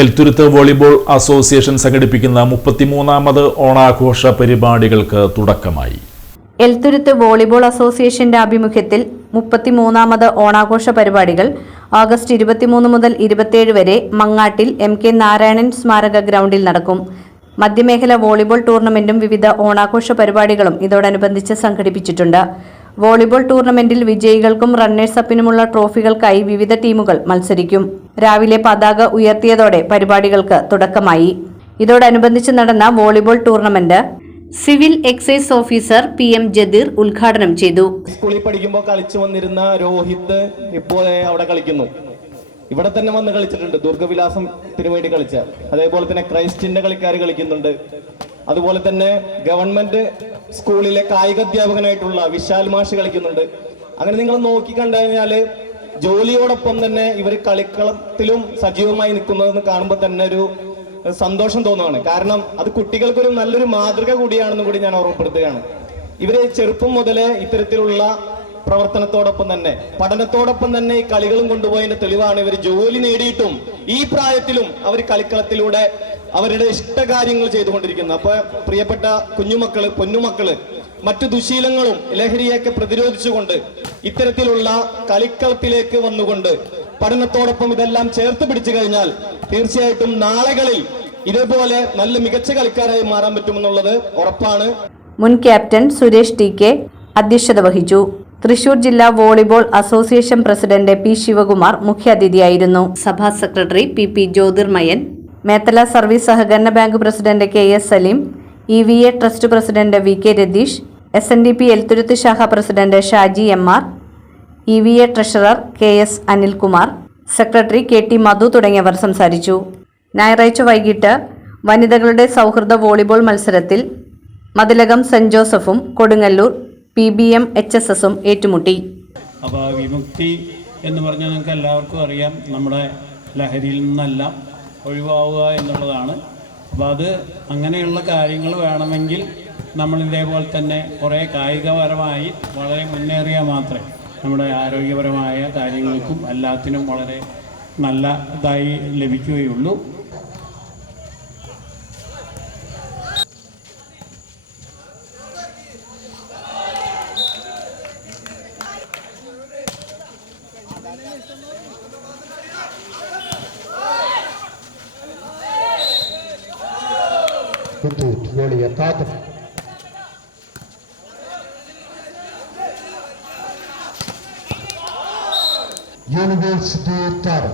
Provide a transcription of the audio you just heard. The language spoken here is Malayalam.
എൽത്തുരുത്ത് വോളിബോൾ അസോസിയേഷൻ സംഘടിപ്പിക്കുന്ന 33ാമത് ഓണാഘോഷ പരിപാടികൾക്ക് തുടക്കമായി. എൽത്തുരുത്ത് വോളിബോൾ അസോസിയേഷന്റെ ആഭിമുഖ്യത്തിൽ 33ാമത് ഓണാഘോഷ പരിപാടികൾ ഓഗസ്റ്റ് 23 മുതൽ 27 വരെ മങ്ങാട്ടിൽ MK നാരായണൻ സ്മാരക ഗ്രൗണ്ടിൽ നടക്കും. മധ്യമേഖല വോളിബോൾ ടൂർണമെന്റും വിവിധ ഓണാഘോഷ പരിപാടികളും ഇതോടനുബന്ധിച്ച് സംഘടിപ്പിച്ചിട്ടുണ്ട്. വോളിബോൾ ടൂർണമെന്റിൽ വിജയികൾക്കും റണ്ണേഴ്സ് അപ്പിനുമുള്ള ട്രോഫികൾക്കായി വിവിധ ടീമുകൾ മത്സരിക്കും. രാവിലെ പതാക ഉയർത്തിയതോടെ പരിപാടികൾക്ക് തുടക്കമായി. ഇതോടനുബന്ധിച്ച് നടന്ന volleyball tournament civil excise officer PM Jadeer ഉദ്ഘാടനം ചെയ്തു. സ്കൂളിൽ പഠിക്കുമ്പോൾ കളിച്ചു വന്നിരുന്ന രോഹിത് ഇപ്പോൾ അവിടെ കളിക്കുന്നു. ഇവിടെ തന്നെ വന്ന് കളിച്ചിട്ടുണ്ട്. ദുർഗവിലാസത്തിന് വേണ്ടി കളിച്ച, അതേപോലെ തന്നെ ക്രൈസ്റ്റിന്റെ കളിക്കാർ കളിക്കുന്നുണ്ട്. അതുപോലെ തന്നെ ഗവൺമെന്റ് സ്കൂളിലെ കായികാധ്യാപകനായിട്ടുള്ള വിശാൽ മാഷ് കളിക്കുന്നുണ്ട്. അങ്ങനെ നിങ്ങൾ നോക്കി കണ്ടു കഴിഞ്ഞാല് ജോലിയോടൊപ്പം തന്നെ ഇവർ കളിക്കളത്തിലും സജീവമായി നിൽക്കുന്നതെന്ന് കാണുമ്പോൾ തന്നെ ഒരു സന്തോഷം തോന്നുകയാണ്. കാരണം അത് കുട്ടികൾക്കൊരു നല്ലൊരു മാതൃക കൂടിയാണെന്ന് കൂടി ഞാൻ ഓർമ്മപ്പെടുത്തുകയാണ്. ഇവര് ചെറുപ്പം മുതലേ ഇത്തരത്തിലുള്ള പ്രവർത്തനത്തോടൊപ്പം തന്നെ പഠനത്തോടൊപ്പം തന്നെ ഈ കളികളും കൊണ്ടുപോയതിന്റെ തെളിവാണ് ഇവർ ജോലി നേടിയിട്ടും ഈ പ്രായത്തിലും അവർ കളിക്കളത്തിലൂടെ അവരുടെ ഇഷ്ടകാര്യങ്ങൾ ചെയ്തുകൊണ്ടിരിക്കുന്നത്. അപ്പൊ പ്രിയപ്പെട്ട കുഞ്ഞുമക്കള്, പൊന്നുമക്കള് മറ്റു ദുശീലങ്ങളും ലഹരിയൊക്കെ പ്രതിരോധിച്ചുകൊണ്ട് ഇത്തരത്തിലുള്ള കളിക്കളത്തിലേക്ക് വന്നുകൊണ്ട് പഠനത്തോടൊപ്പം ഇതെല്ലാം ചേർത്ത് പിടിച്ചു കഴിഞ്ഞാൽ തീർച്ചയായിട്ടും നാളുകളിൽ ഇതേപോലെ നല്ല മികച്ച കളിക്കാരായി മാറാൻ പറ്റുമെന്നുള്ളത് ഉറപ്പാണ്. മുൻ ക്യാപ്റ്റൻ സുരേഷ് TK അധ്യക്ഷത വഹിച്ചു. തൃശൂർ ജില്ലാ volleyball association president P Sivakumar മുഖ്യാതിഥിയായിരുന്നു. സഭാ secretary PP Jyothirmayan, Methala service സഹകരണ bank president KS Saleem, EVA trust president VK Ratheesh, SNDP Elthuruth ശാഖ president Shaji MR, EVA treasurer KS Anilkumar, secretary KT Madhu തുടങ്ങിയവർ സംസാരിച്ചു. ഞായറാഴ്ച വൈകിട്ട് വനിതകളുടെ സൗഹൃദ വോളിബോൾ മത്സരത്തിൽ മതിലകം സെന്റ് ജോസഫും കൊടുങ്ങല്ലൂർ PBM HSSും ഏറ്റുമുട്ടി. അപ്പോൾ വിമുക്തി എന്ന് പറഞ്ഞാൽ നിങ്ങൾക്ക് എല്ലാവർക്കും അറിയാം, നമ്മുടെ ലഹരിയിൽ നിന്നെല്ലാം ഒഴിവാവുക എന്നുള്ളതാണ്. അപ്പോൾ അത് അങ്ങനെയുള്ള കാര്യങ്ങൾ വേണമെങ്കിൽ നമ്മൾ ഇതേപോലെ തന്നെ കുറേ കായികപരമായി വളരെ മുന്നേറിയാൽ മാത്രമേ നമ്മുടെ ആരോഗ്യപരമായ കാര്യങ്ങൾക്കും എല്ലാത്തിനും വളരെ നല്ല ഇതായി ലഭിക്കുകയുള്ളൂ. University Tara.